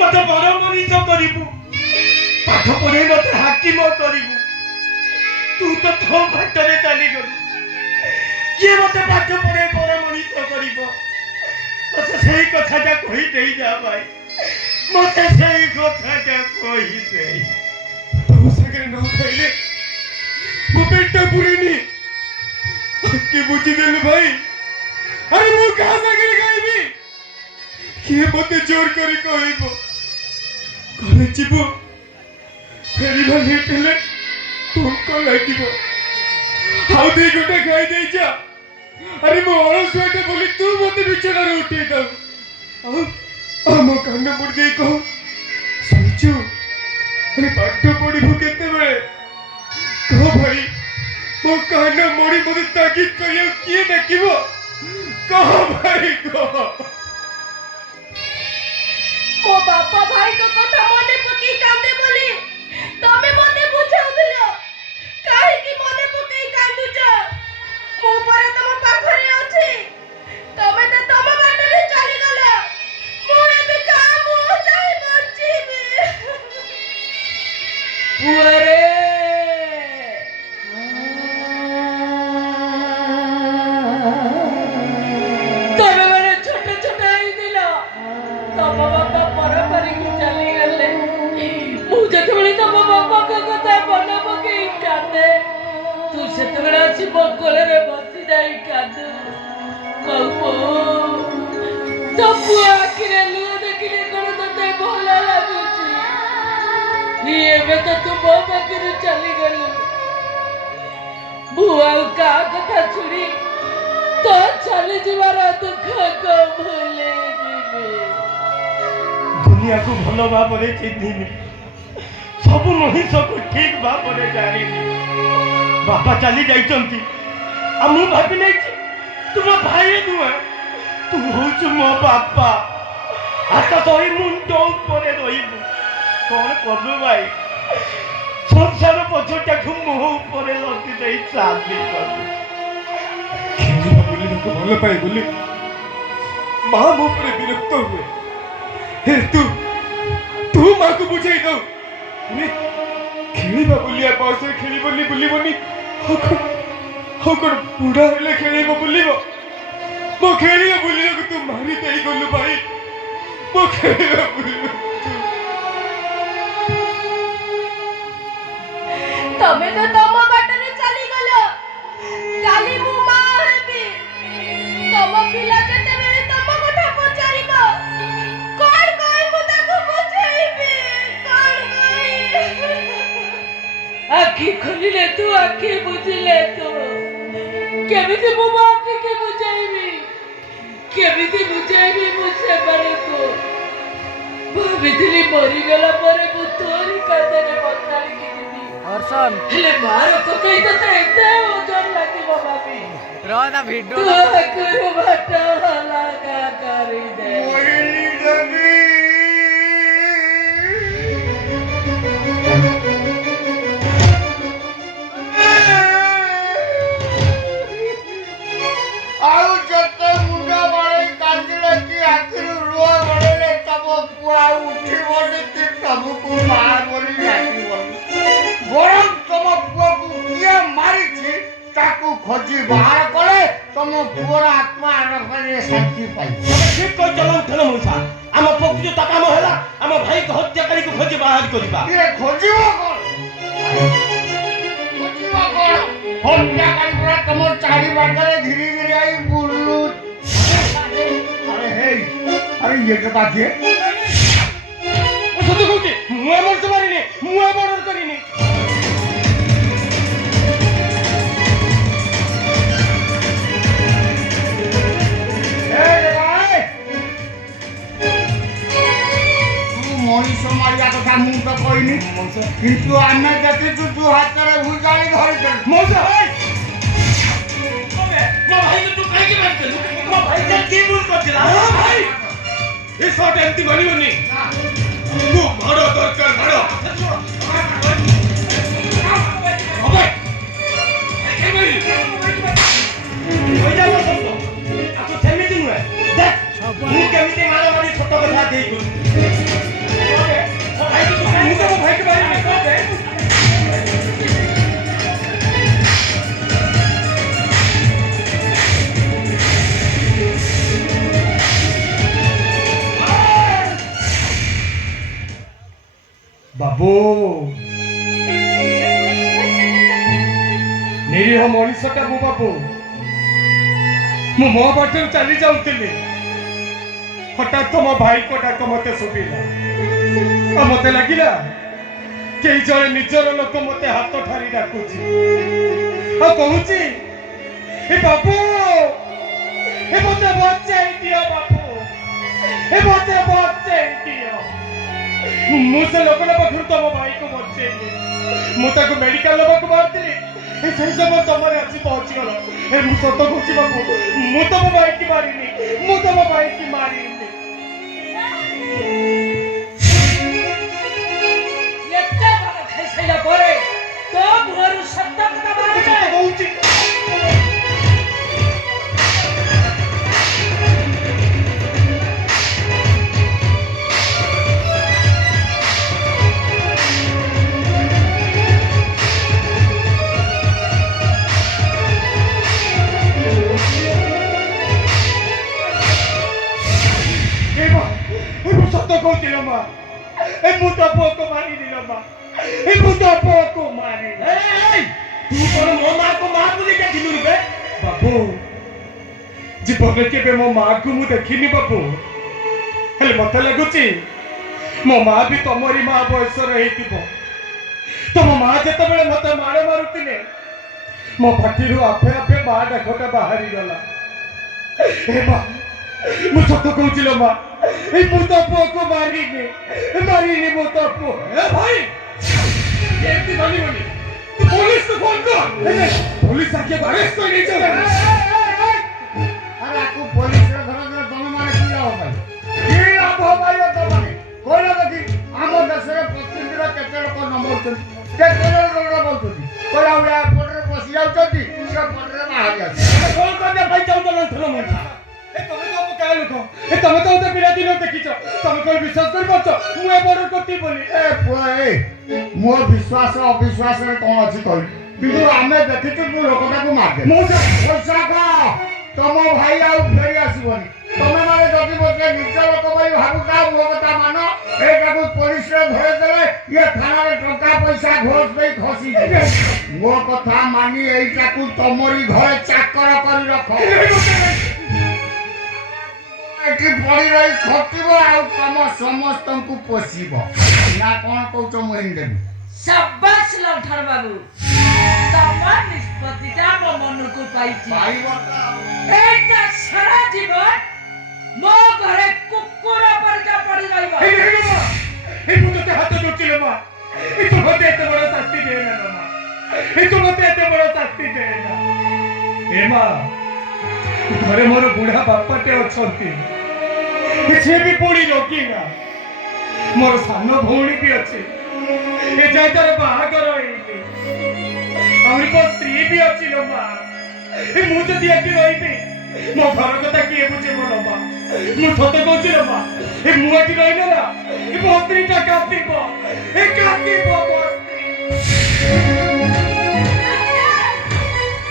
मत बड़ मनीष करू पाठ पढ़े मत हाकिम करू तू तो थो बाटर चली गलु किए मत पाठ पढ़े बड़ मनीष कर मत से कथा कही दे जा भाई मत से कथा कही दे तुम सागर न कहले मो पेट पुरेनी के बुझी देल भाई अरे मो कहा सागर कहबी किए मत जोर कर कहबो कले जीवो फेरी भाई हेटले तुमको लागिबो हाउ दे गोटे खाई दे जा अरे मो अलसुआटे बोली तू मते बिछड़ा रे उठी दो आम कान मुड़ दे कहो सोचू अरे पाठ पढ़िबू केते बेले कहो भाई मो कान मोड़ी मते ताकीद करियो किए डाकिबो कहो भाई कहो मो बापा भाई को कथा मने पकी कांदे बोली तमे मने बुझाउदिलो काहे की मने पकी कांदुच मो परे तम पाखरे अछि तमे त तम बाटरे चली गला मो एबे काम हो जाई बचिबी पुअरे तमे माने छोटे छोटे आई दिलो तम बापा परपरी की चली गले मुझे थोड़ी तम बापा का कथा बना पके कांदे तू सेतबेला अछि बकोले रे बसी जाई कांदू बापू तो बुआ किरे लुआ देखिले कोन तते भला लागुची ये बे तो तू बाबा किरे चली गलु बुआ का कथा छुड़ी तो चली जीवार दुख को भूले जीवे दुनिया को भल भाव चिन्हिनी सब मनीष को ठीक भाव जानी बापा चली जाइंट मु भावी नहीं तुम भाई नुहे तू हूँ मो बापा आशा सही मुंड उपर रही कौन कलु भाई संसार पछटा को मुह उपर लगी दे चाली को भल पाए बोली माँ मो पर विरक्त हुए हे तू माँ को बुझाई दो खेलिबा बुलिया बस खेलिबनी बुलिबनी हो कौन बुढ़ा हेले खेलिबो बुलिबो मो खेलिबा बुलियो को तू मारी देई गलु भाई मो खेलिबा बुलियो तमे तो तम बाटरे चली गलो काली मु मां हेबी तम पिला केते बेले तम कथा पचारिबो कोन कोइ मु ताको बुझाइबी कोन कोइ आखी खोलिले तू आखी बुझिले तू केमिति मु आखी के बुझाइबी केमिति बुझाइबी मुझे बड़े को भाबिथिली मरी गला परे मु तोरी कादरे बताली की हर्षन हेले मारो को कई तो एते ओजन लागी बाबी रोना भिडियो तू करू बाटा लगा करी दे मोहिनी देवी आउ जत मुंडा बड़े कांदिले की आखिर रुआ बड़े तब पुआ उठी बोली कि तमको मार बोली लागी बोली बरम तम पुआ को किए मारी थी ताकू खोजी बाहर करे तम पुअर आत्मा आनंद शांति पाई ठीक कह चलन थल मौसा आम पक्ष तो काम हैला आम भाई को हत्याकारी को खोजी बाहर करबा ये खोजिबो कोन हत्याकारी पूरा तम चारी बाटरे धीरे धीरे आई बुल्लू अरे ये क्या बात है सत्य कहती मुए मर से मारिनी मुए मर्डर करिनी मनीष मारिया कथा मु तो कहनी किंतु आमे देखिछु तू हाथ रे भुजाली धरि मौसा भाई मो भाई तो तू काहे के बात कर मो भाई से की भूल करथिला हां भाई ए शॉट एमती बनिबनी तू मारो दरकार मारो अबे के भाई होई जा मत आ तो सेमिति नुए देख मु केमिति मारा मारी छोट कथा देई ବାବୁ ନିରୀହ ମଣିଷଟା ମୁଁ ବାବୁ ମୁଁ ମୋ ବାଟରୁ ଚାଲି ଯାଉଥିଲି ହଠାତ୍ ତମ ଭାଇଙ୍କ ଡାକ ମତେ ଶୁଭିଲା ଆଉ ମତେ ଲାଗିଲା କେହି ଜଣେ ନିଜର ଲୋକ ମତେ ହାତ ଠାରି ଡାକୁଛି ଆଉ କହୁଛି ଏ ବାବୁ ଏ ମତେ ବଞ୍ଚେଇ ଦିଅ ବାବୁ ଏ ମତେ ବଞ୍ଚେଇ ଦିଅ ମୁଁ ସେ ଲୋକଟା ପାଖରୁ ତମ ଭାଇକୁ ବଞ୍ଚେଇଲି ମୁଁ ତାକୁ ମେଡିକାଲ ନେବାକୁ ବାହାରିଥିଲି ସେଇ ସମୟ ତମରେ ଆସି ପହଞ୍ଚିଗଲ ମୁଁ ସତ କହୁଛି ବାବୁ ମୁଁ ତମ ଭାଇକି ମାରିନି ମୁଁ ତମ ଭାଇକି ମାରିନି ଏତେ ବଡ଼ ଖାଇସାରିଲା ପରେ ତୋ ମୁହଁରୁ ସତ କଥା ବାହାରିଲା। କହୁଛି ସତ କହୁଥିଲ ମା ମୁଁ ତ ପୁଅକୁ ମାରିନି ମା ମୁଁ ତ ପୁଅକୁ ମାରିନି ତୁ କଣ ମୋ ମାକୁ ମା ବୋଲି ଦେଖିଲୁ ରେ ବାବୁ ଜୀବନରେ କେବେ ମୋ ମାକୁ ମୁଁ ଦେଖିନି ବାବୁ ହେଲେ ମତେ ଲାଗୁଛି ମୋ ମା ବି ତମରି ମା ବୟସର ହେଇଥିବ ତମ ମା ଯେତେବେଳେ ମତେ ମାଡ଼ ମାରୁଥିଲେ ମୋ ପାଟିରୁ ଆପେ ଆପେ ମା ଡାକଟା ବାହାରିଗଲା ଏ ମା ମୁଁ ସତ କହୁଛି ଲୋ ମା ମୁଁ ତ ପୁଅକୁ ମାରିନି ମୁଁ ତ ପୁଅ ଭାଇ ଏମିତି ମାନିବନି ତୁ ପୋଲିସକୁ ଫୋନ କର ପୋଲିସ ଆଗେ ଆରେଷ୍ଟ କରି ନେଇଛ ଆରେ ଆକୁ ପୋଲିସରେ ଧର ତମେ ମାନେ କି ଲାଭ ଭାଇ କି ଲାଭ ଭାଇ ତମେ କହିଲ ଦେଖି ଆମ ଦେଶରେ ପ୍ରତିଦିନ କେତେ ଲୋକ ନମଉଛନ୍ତି କେତେ ଲୋକ ନମଉଛନ୍ତି କହିଲା ଭଳିଆ ପଟରେ ବସି ଯାଉଛନ୍ତି ସେ ପଟରେ ବାହାରି ଆସୁଛନ୍ତି କଣ କରିବା ପାଇଁ ଚାହୁଁଛ ଲଣ୍ଠନ ମଣ୍ଠା ତମେ ତ ମୋ କାହା ଲୋକ ତମେ ତ ମତେ ପିଲାଦିନ ଦେଖିଛ ତମେ କଣ ବିଶ୍ୱାସ କରିପାରୁଛ ମୁଁ ଏ ବର୍ଡର କରିଥିଲି ବୋଲି ଏ ପୁଅ ମୋ ବିଶ୍ୱାସ ଅବିଶ୍ୱାସରେ କଣ ଅଛି କହିଲି କିନ୍ତୁ ଆମେ ଦେଖିଛୁ ମୁଁ ଲୋକଟାକୁ ମାରିଦେ ମୁଁ ପଇସା କହ ତମ ଭାଇ ଆଉ ଫେରି ଆସିବନି ତମେ ମାନେ ଯଦି ମୋତେ ନିଜ ଲୋକ ବୋଲି ଭାବୁଥା ମୋ କଥା ମାନ ଏଇଟାକୁ ପୋଲିସରେ ଧରେଇଦେଲେ ଇଏ ଥାନାରେ ଟଙ୍କା ପଇସା ଘୋଷ ଦେଇ ଖସିଯିବେ ମୋ କଥା ମାନି ଏଇଟାକୁ ତମରି ଘରେ ଚାକର କରି ରଖ ଏଠି ପଡ଼ି ରହି ଖଟିବ ଆଉ ତମ ସମସ୍ତଙ୍କୁ ପୋଷିବ ନା କଣ କହୁଛ ମୁଁ ଏମିତି ଦେବି ସାବାସ ଲଣ୍ଠନ ବାବୁ ତମ ନିଷ୍ପତ୍ତିଟା ମୋ ମନକୁ ପାଇଛି ଏଇଟା ସାରା ଜୀବନ ମୋ ଘରେ କୁକୁର ପରିକା ପଡ଼ି ରହିବ ମୁଁ ତତେ ହାତ ଯୋଡ଼ିଲେ ମା ତୁ ମତେ ଏତେ ବଡ଼ ଶାସ୍ତି ଦେନା ମା ତୁ ମତେ ଏତେ ବଡ଼ ଶାସ୍ତି ଦେନା ଏ ମା ଘରେ ମୋର ବୁଢା ବାପାଟେ ଅଛନ୍ତି ସେ ବି ପୁଣି ରୋଗୀନା ମୋର ସାନ ଭଉଣୀ ବି ଅଛି ଏ ଯାଏ ତାର ବାହାଘର ହେଇନି ଆହୁରି ମୋ ସ୍ତ୍ରୀ ବି ଅଛି ଲୋ ମା ମୁଁ ଯଦି ଏଠି ରହିବି ମୋ ଘର କଥା କିଏ ବୁଝିବ ଲୋ ମା ମୁଁ ସତ କହୁଛି ଲୋ ମା ମୁଁ ଏଠି ରହିଲେ ନା ମୋ ସ୍ତ୍ରୀଟା କାନ୍ଦିବ ମୋ ସ୍ତ୍ରୀ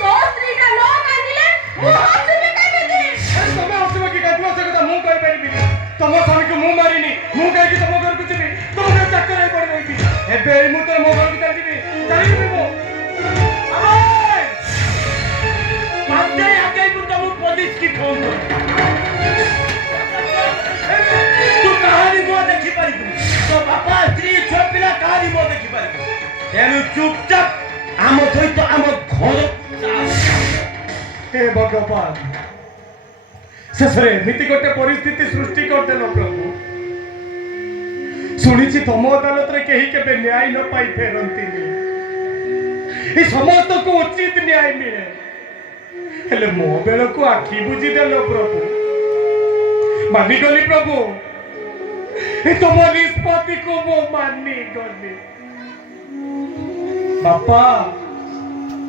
ତୋ ସ୍ତ୍ରୀଟା ନ କାନ୍ଦିଲେ ମୁଁ ହସିବି କେମିତି? ତମେ ହସିବ କି କାନ୍ଦିବ ସେ କଥା ମୁଁ କହିପାରିବିନି ତମ ସ୍ୱାମୀକୁ ମୁଁ ମାରିନି ମୁଁ କାହିଁକି ତମ ଘରକୁ ଯିବି ତମ ଘରେ ଚାକର ହେଇ ପଡ଼ି ରହିବି ଏବେ ଏଇ ମୁହୂର୍ତ୍ତରେ ମୋ ଘରକୁ ଚାଲିଯିବି ମୁଁ ଆଗେଇ ମୁଁ ତମକୁ ପୋଲିସ କି ଫୋନ ତୁ କାହାରି ମୁହଁ ଦେଖିପାରିବୁ ତୋ ବାପା ସ୍ତ୍ରୀ ଛୁଆ ପିଲା କାହାରି ମୁହଁ ଦେଖିପାରିବୁ ତେଣୁ ଚୁପଚାପ ଆମ ସହିତ ଆମ ଘର ହେ ଭଗବାନ ଶେଷରେ ଏମିତି ଗୋଟେ ପରିସ୍ଥିତି ସୃଷ୍ଟି କରିଦେଲ ପ୍ରଭୁ ଶୁଣିଛି ତମ ଅଦାଲତରେ କେହି କେବେ ନ୍ୟାୟ ନ ପାଇ ଫେରନ୍ତିନି ଏ ସମସ୍ତଙ୍କୁ ଉଚିତ ନ୍ୟାୟ ମିଳେ ହେଲେ ମୋ ବେଳକୁ ଆଖି ବୁଝିଦେଲ ପ୍ରଭୁ ମାନିଗଲି ପ୍ରଭୁ ଏ ତମ ନିଷ୍ପତ୍ତିକୁ ମୁଁ ମାନିଗଲି ବାପା